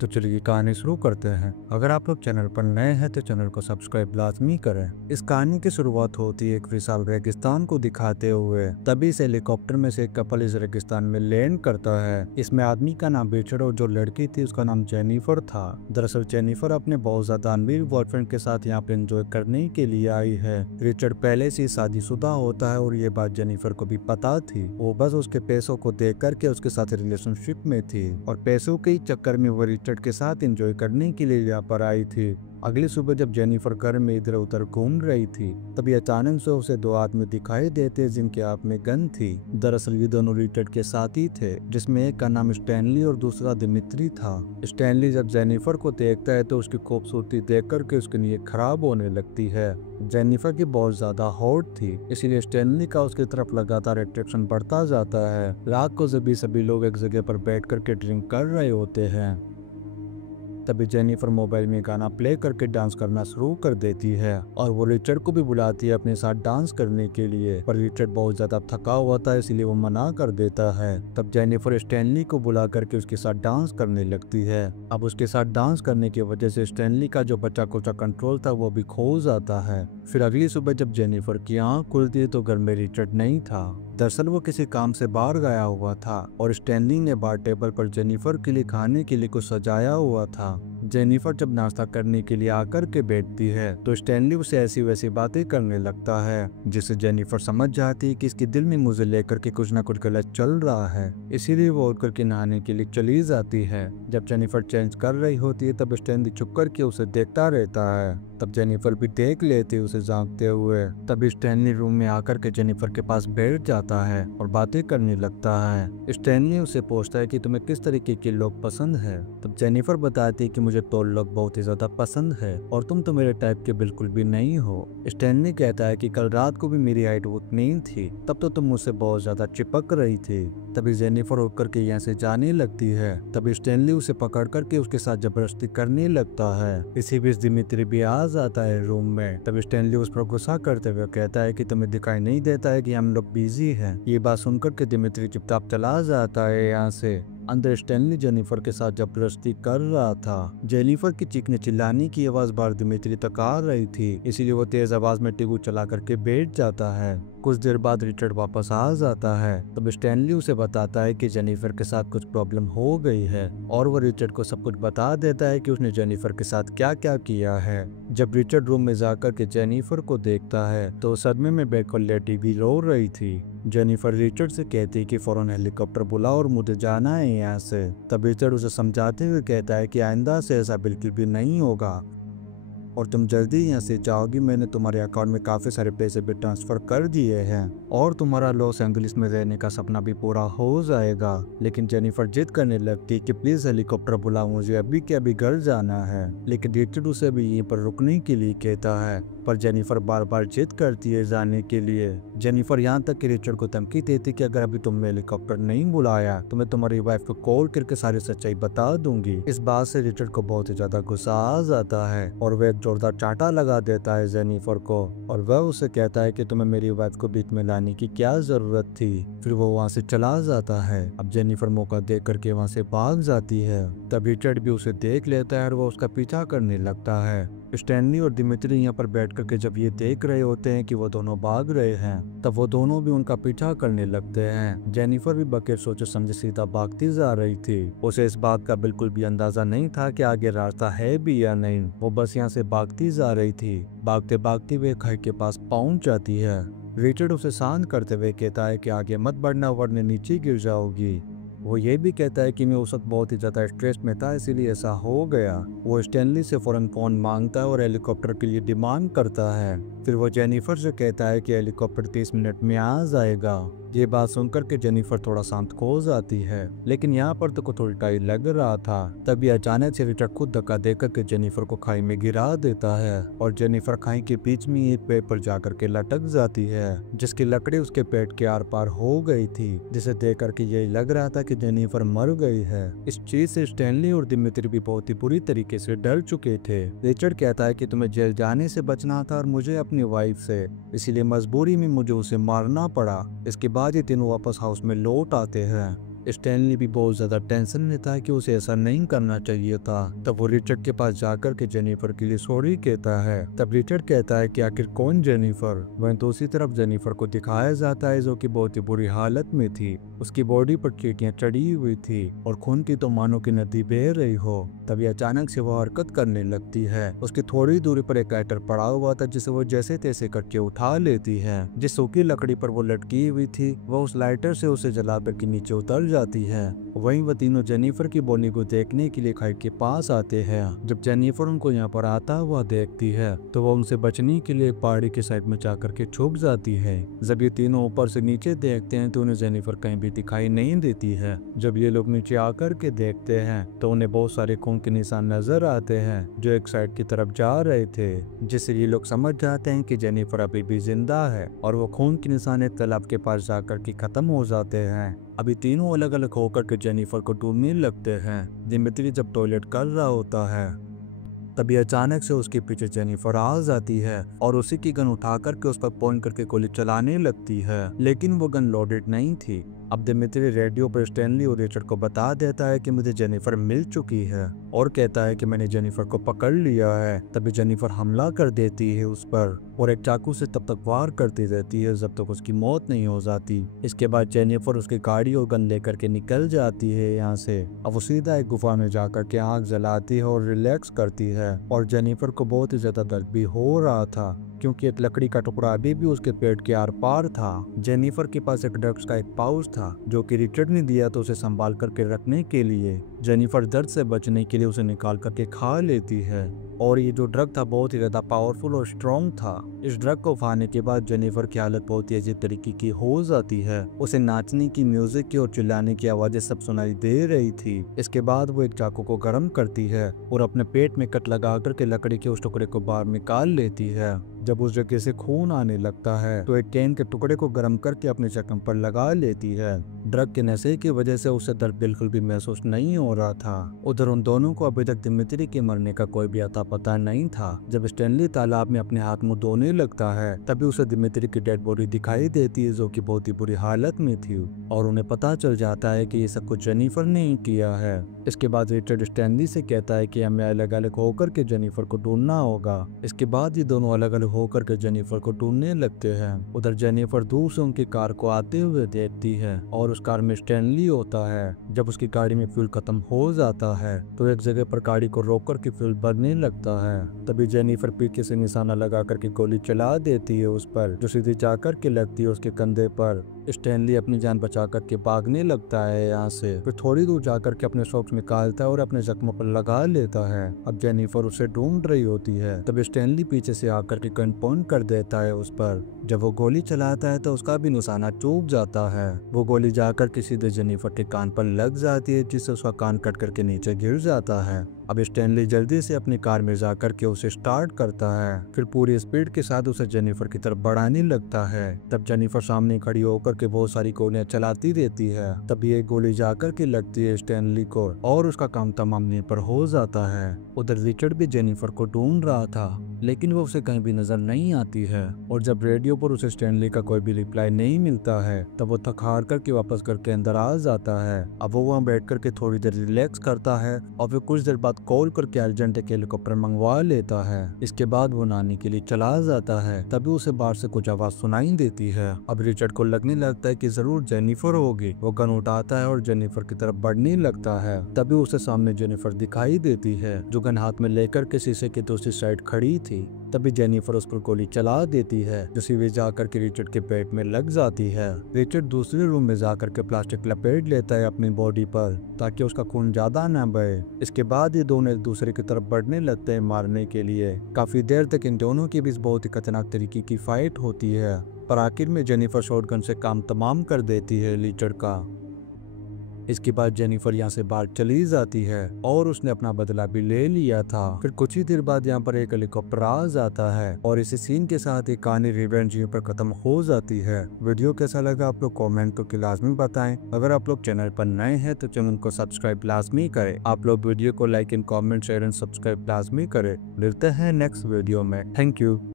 तो चलिए कहानी शुरू करते हैं। अगर आप लोग चैनल पर नए हैं तो चैनल को सब्सक्राइब लाजमी करें। इस कहानी की शुरुआत होती है एक विशाल रेगिस्तान को दिखाते हुए। तभी इस हेलीकॉप्टर में से एक कपल इस रेगिस्तान में लैंड करता है। इसमें आदमी का नाम रिचर्ड और जो लड़की थी उसका नाम जेनिफर था। दरअसल जेनिफर अपने बहुत ज्यादा अमीर बॉयफ्रेंड के साथ यहाँ पे एंजॉय करने के लिए आई है। रिचर्ड पहले से शादीशुदा होता है और ये बात जेनिफर को भी पता थी। वो बस उसके पैसों को देख करके उसके साथ रिलेशनशिप में थी और पैसों के चक्कर में वो रिचर्ड के साथ एंजॉय करने के लिए यहाँ पर आई थी। अगली सुबह जब जेनिफर घर में इधर उधर घूम रही थी तभी अचानक से उसे दो आदमी दिखाई देते जिनके हाथ में गन थी। दरअसल ये दोनों रिचर्ड के साथी थे जिसमें एक का नाम स्टैनली और दूसरा दिमित्री था। स्टैनली जब जेनिफर को देखता है तो उसकी खूबसूरती देख करके उसकी नीयत खराब होने लगती है। जेनिफर की बहुत ज्यादा हॉट थी इसीलिए स्टैनली का उसकी तरफ लगातार अट्रैक्शन बढ़ता जाता है। रात को जब भी सभी लोग एक जगह पर बैठ करके ड्रिंक कर रहे होते हैं तभी जेनिफर मोबाइल में गाना प्ले करके डांस करना शुरू कर देती है और वो रिचर्ड को भी बुलाती है अपने साथ डांस करने के लिए। पर रिचर्ड बहुत ज्यादा थका हुआ था इसलिए वो मना कर देता है। तब जेनिफर स्टैनली को बुला करके उसके साथ डांस करने लगती है। अब उसके साथ डांस करने की वजह से स्टैनली का जो बच्चा कुचा कंट्रोल था वो भी खो जाता है। फिर अगली सुबह जब जेनिफर की आँख खुलती है तो घर में रिचर्ड नहीं था। दरअसल वो किसी काम से बाहर गया हुआ था और स्टैनली ने बार टेबल पर जेनिफर के लिए खाने के लिए कुछ सजाया हुआ था। जेनिफर जब नाश्ता करने के लिए आकर के बैठती है तो स्टैनली उसे ऐसी वैसी बातें करने लगता है जिससे जेनिफर समझ जाती है कि इसके दिल में मुझे लेकर के कुछ ना कुछ गलत चल रहा है। इसीलिए वो उठ करके नहाने के लिए चली जाती है। जब जेनिफर चेंज कर रही होती है तब स्टैनली चुप करके उसे देखता रहता है। तब जेनिफर भी देख लेती है उसे झांकते हुए। तब स्टैनली रूम में आकर के जेनिफर के पास बैठ जाता है और बातें करने लगता है। स्टैनली उसे पूछता है कि तुम्हें किस तरीके के लोग पसंद है। तब जेनिफर बताती है कि मुझे टॉल लोग बहुत ही ज्यादा पसंद है और तुम तो मेरे टाइप के बिल्कुल भी नहीं हो। स्टैनली कहता है कि कल रात को भी मेरी हाइट उतनी ही थी, तब तो तुम मुझसे बहुत ज्यादा चिपक रही थी। तभी जेनिफर उठ करके यहाँ से जाने लगती है। तभी स्टैनली उसे पकड़ करके उसके साथ जबरदस्ती करने लगता है। इसी बीच दिमित्री भी आ जाता है रूम में। तब स्टैनली उस पर गुस्सा करते हुए कहता है कि तुम्हें दिखाई नहीं देता है कि हम लोग बिजी हैं। ये बात सुनकर के दिमित्री चुपचाप चला जाता है यहाँ से। अंदर स्टैनली जेनिफर के साथ जबरदस्ती कर रहा था। जेनिफर की चीखने चिल्लाने की आवाज बाहर दिमित्री तक आ रही थी इसीलिए वो तेज आवाज में टिकू चला करके बैठ जाता है। कुछ देर बाद रिचर्ड वापस आ जाता है। तब स्टैनली उसे बताता है कि जेनिफर के साथ कुछ प्रॉब्लम हो गई है और वो रिचर्ड को सब कुछ बता देता है कि उसने जेनिफर के साथ क्या क्या किया है। जब रिचर्ड रूम में जाकर के जेनिफर को देखता है तो सदमे में बैठकर लेटी भी रो रही थी। जेनिफर रिचर्ड से कहती है कि फौरन हेलीकॉप्टर बुलाओ और मुझे जाना है यहाँ से। तब रिचर्ड उसे समझाते हुए कहता है कि आइंदा से ऐसा बिल्कुल भी नहीं होगा और तुम जल्दी यहाँ से जाओगी। मैंने तुम्हारे अकाउंट में काफी सारे पैसे भी ट्रांसफर कर दिए हैं और तुम्हारा लॉस एंजलिस में रहने का सपना भी पूरा हो जाएगा। लेकिन जेनिफर जिद करने लगती कि प्लीज हेलीकॉप्टर बुलाओ, मुझे अभी के अभी घर जाना है। लेकिन रिचर्ड उसे भी यहीं पर रुकने के लिए कहता है पर जेनिफर बार बार जिद करती है जाने के लिए। जेनिफर यहाँ तक कि रिचर्ड को धमकी देती कि अगर अभी तुमने हेलीकॉप्टर नहीं बुलाया तो मैं तुम्हारी वाइफ को कॉल करके सारी सच्चाई बता दूंगी। इस बात से रिचर्ड को बहुत ही ज्यादा गुस्सा आ जाता है और वह जोरदार चांटा लगा देता है जेनिफर को और वह उसे कहता है कि तुम्हें मेरी वाइफ को बीच में लाने की क्या जरूरत थी। फिर वो वहाँ से चला जाता है। अब जेनिफर मौका देख करके वहाँ से भाग जाती है। तब रिचर्ड भी उसे देख लेता है और वो उसका पीछा करने लगता है। स्टैनली और दिमित्री यहाँ पर बैठ करके जब ये देख रहे होते हैं कि वो दोनों भाग रहे हैं तब वो दोनों भी उनका पीछा करने लगते हैं। जेनिफर भी बगैर सोचे समझे सीधा भागती जा रही थी। उसे इस बात का बिल्कुल भी अंदाजा नहीं था कि आगे रास्ता है भी या नहीं। वो बस यहाँ से भागती जा रही थी। भागते भागते वे घर के पास पहुंच जाती है। रिचर्ड उसे शांत करते हुए कहता है कि आगे मत बढ़ना वरना नीचे गिर जाओगी। वो ये भी कहता है कि मैं उस वक्त बहुत ही ज्यादा स्ट्रेस में था इसीलिए ऐसा हो गया। वो स्टैनली से फौरन फोन मांगता है और हेलीकॉप्टर के लिए डिमांड करता है। फिर वो जेनिफर से कहता है कि हेलीकॉप्टर 30 मिनट में आ जाएगा। ये बात सुनकर के जेनिफर थोड़ा शांत हो जाती है लेकिन यहाँ पर तो कुछ उल्टा ही लग रहा था। तभी अचानक से रिचर्ड खुद धक्का देकर के जेनिफर को खाई में गिरा देता है और जेनिफर खाई के बीच में एक पेड़ पर जाकर के लटक जाती है जिसकी लकड़ी उसके पेट के आर पार हो गई थी, जिसे देख करके यही लग रहा था कि जेनिफर मर गई है। इस चीज से स्टैनली और दिमित्री भी बहुत ही बुरी तरीके से डर चुके थे। रिचर्ड कहता है कि तुम्हें जेल जाने से बचना था और मुझे अपनी वाइफ से, इसीलिए मजबूरी में मुझे उसे मारना पड़ा। इसके बाद ये तीनों वापस हाउस में लौट आते हैं। स्टैनली भी बहुत ज्यादा टेंशन में था कि उसे ऐसा नहीं करना चाहिए था। तब वो रिचर्ड के पास जाकर के जेनिफर के लिए सॉरी कहता है। तब रिचर्ड कहता है कि आखिर कौन जेनिफर। वहीं दूसरी तरफ जेनिफर को दिखाया जाता है जो कि बहुत ही बुरी हालत में थी। उसकी बॉडी पर चींटियां चढ़ी हुई थी और खून की तो मानो की नदी बह रही हो। तभी अचानक से वो हरकत करने लगती है। उसकी थोड़ी दूरी पर एक लाइटर पड़ा हुआ था जिसे वो जैसे तैसे करके उठा लेती है। जिस सूखी लकड़ी पर वो लटकी हुई थी वो उस लाइटर से उसे जलाकर के नीचे उतर जाती है। वहीं वो तीनों जेनिफर की बॉडी को देखने के लिए खाई के पास आते हैं। जब जेनिफर उनको यहाँ पर आता हुआ देखती है तो वो उनसे बचने के लिए पहाड़ी के साइड में जाकर के छुप जाती है। जब ये तीनों ऊपर से नीचे देखते हैं तो उन्हें जेनिफर कहीं भी दिखाई नहीं देती है। जब ये लोग नीचे आकर के देखते हैं तो उन्हें बहुत सारे खून के निशान नजर आते हैं जो एक साइड की तरफ जा रहे थे, जिससे ये लोग समझ जाते हैं कि जेनिफर अभी भी जिंदा है और वो खून के निशान एक तालाब के पास जाकर के खत्म हो जाते हैं। अभी तीनों अलग अलग होकर के जेनिफर को ढूंढने लगते हैं। दिमित्री जब टॉयलेट कर रहा होता है तभी अचानक से उसके पीछे जेनिफर आ जाती है और उसी की गन उठा करके उस पर पॉइंट करके गोली चलाने लगती है, लेकिन वो गन लोडेड नहीं थी। अब दिमित्री रेडियो पर स्टैनली और रिचर्ड को बता देता है कि मुझे जेनिफर मिल चुकी है और कहता है कि मैंने जेनिफर को पकड़ लिया है। तभी जेनिफर हमला कर देती है उस पर और एक चाकू से तब तक वार करती रहती है जब तक उसकी मौत नहीं हो जाती। इसके बाद जेनिफर उसकी गाड़ी और गन लेकर के निकल जाती है यहाँ से। अब वो सीधा एक गुफा में जाकर के आग जलाती है और रिलैक्स करती है। और जेनिफर को बहुत ही ज्यादा दर्द भी हो रहा था क्योंकि एक लकड़ी का टुकड़ा अभी भी उसके पेट के आर पार था। जेनिफर के पास एक ड्रग्स का एक पाउच था जो कि रिचर्ड ने दिया तो उसे संभाल करके रखने के लिए। जेनिफर दर्द से बचने के लिए उसे निकाल करके खा लेती है और ये जो ड्रग था बहुत ही ज्यादा पावरफुल और स्ट्रॉन्ग था। इस ड्रग को खाने के बाद जेनिफर की हालत बहुत ही अजीब तरीके की हो जाती है। उसे नाचने की, म्यूजिक की और चिल्लाने की आवाजें सब सुनाई दे रही थी। इसके बाद वो एक चाकू को गर्म करती है और अपने पेट में कट लगा करके लकड़ी के उस टुकड़े को बाहर निकाल लेती है। जब उस जगह से खून आने लगता है तो एक कैन के टुकड़े को गर्म करके अपने जख्म पर लगा लेती है। ड्रग के नशे की वजह से उसे दर्द बिल्कुल भी महसूस नहीं हो रहा था। उधर उन दोनों को अभी तक दिमित्री के मरने का कोई भी अता पता नहीं था। जब स्टैनली तालाब में अपने हाथ मुंह धोने लगता है तभी उसे दिमित्री की डेड बॉडी दिखाई देती है जो कि बहुत ही बुरी हालत में थी और उन्हें पता चल जाता है कि ये सब कुछ जेनिफर ने ही किया है। इसके बाद रिचर्ड स्टैनली से कहता है कि हमें अलग अलग होकर के जेनिफर को ढूंढना होगा। इसके बाद ये दोनों अलग अलग होकर के जेनिफर को ढूंढने लगते हैं। उधर जेनिफर दूर से उनकी कार को आते हुए देखती है और उस कार में स्टैनली होता है। जब उसकी गाड़ी में फ्यूल खत्म हो जाता है तो एक जगह पर गाड़ी को रोक कर के फ्यूल भरने लगता है। तभी जेनिफर पीछे से निशाना लगा करके गोली चला देती है उस पर, जो सीधी जाकर के लगती है उसके कंधे पर। स्टैनली अपनी जान बचा करके भागने लगता है यहाँ से, फिर थोड़ी दूर जाकर के अपने सॉक्स निकालता है और अपने जख्मों पर लगा लेता है। अब जेनिफर उसे ढूंढ रही होती है तब स्टैनली पीछे से आकर के गन पॉइंट कर देता है उस पर। जब वो गोली चलाता है तो उसका भी निशाना चूक जाता है। वो गोली जाकर के सीधे जेनिफर के कान पर लग जाती है जिससे उसका कान कट करके नीचे गिर जाता है। अब स्टैनली जल्दी से अपनी कार में जाकर के उसे स्टार्ट करता है, फिर पूरी स्पीड के साथ उसे जेनिफर की तरफ बढ़ाने लगता है। तब जेनिफर सामने खड़ी होकर के बहुत सारी गोलियां चलाती रहती है। तभी एक गोली जाकर के लगती है स्टैनली को और उसका काम तमाम पर हो जाता है। उधर रिचर्ड भी जेनिफर को ढूंढ रहा था लेकिन वो उसे कहीं भी नजर नहीं आती है और जब रेडियो पर उसे स्टैनली का कोई भी रिप्लाई नहीं मिलता है तब वो थक हार करके वापस घर के अंदर आ जाता है। अब वो वहाँ बैठ करके थोड़ी देर रिलैक्स करता है और फिर कुछ देर बाद कॉल करके अर्जेंट एक हेलीकॉप्टर मंगवा लेता है। इसके बाद वो नानी के लिए चला जाता है। तभी उसे बाहर से कुछ आवाज सुनाई देती है। अब रिचर्ड को लगने लगता है कि जरूर जेनिफर होगी। वो गन उठाता है और जेनिफर की तरफ बढ़ने लगता है। तभी उसे सामने जेनिफर दिखाई देती है जो गन हाथ में लेकर के शीशे की दूसरी साइड खड़ी थी। तभी जेनिफर उस पर गोली चला देती है जो सीधे जाकर के रिचर्ड के पेट में लग जाती है। रिचर्ड दूसरे रूम में जाकर के प्लास्टिक लपेट लेता है अपनी बॉडी पर ताकि उसका खून ज्यादा न बहे। इसके बाद ये दोनों एक दूसरे की तरफ बढ़ने लगते हैं मारने के लिए। काफी देर तक इन दोनों के बीच बहुत ही खतरनाक तरीके की फाइट होती है, पर आखिर में जेनिफर शॉटगन से काम तमाम कर देती है रिचर्ड का। इसके बाद जेनिफर यहाँ से बाहर चली जाती है और उसने अपना बदला भी ले लिया था। फिर कुछ ही देर बाद यहाँ पर एक हेलीकॉप्टर आ जाता है और इसी सीन के साथ एक कहानी रिवेंज पर खत्म हो जाती है। वीडियो कैसा लगा आप लोग कमेंट करके लाजमी बताएं। अगर आप लोग चैनल पर नए हैं तो चैनल को सब्सक्राइब लाजमी करें। आप लोग वीडियो को like and comment share and subscribe लाजमी करें। मिलते हैं नेक्स्ट वीडियो में। Thank you.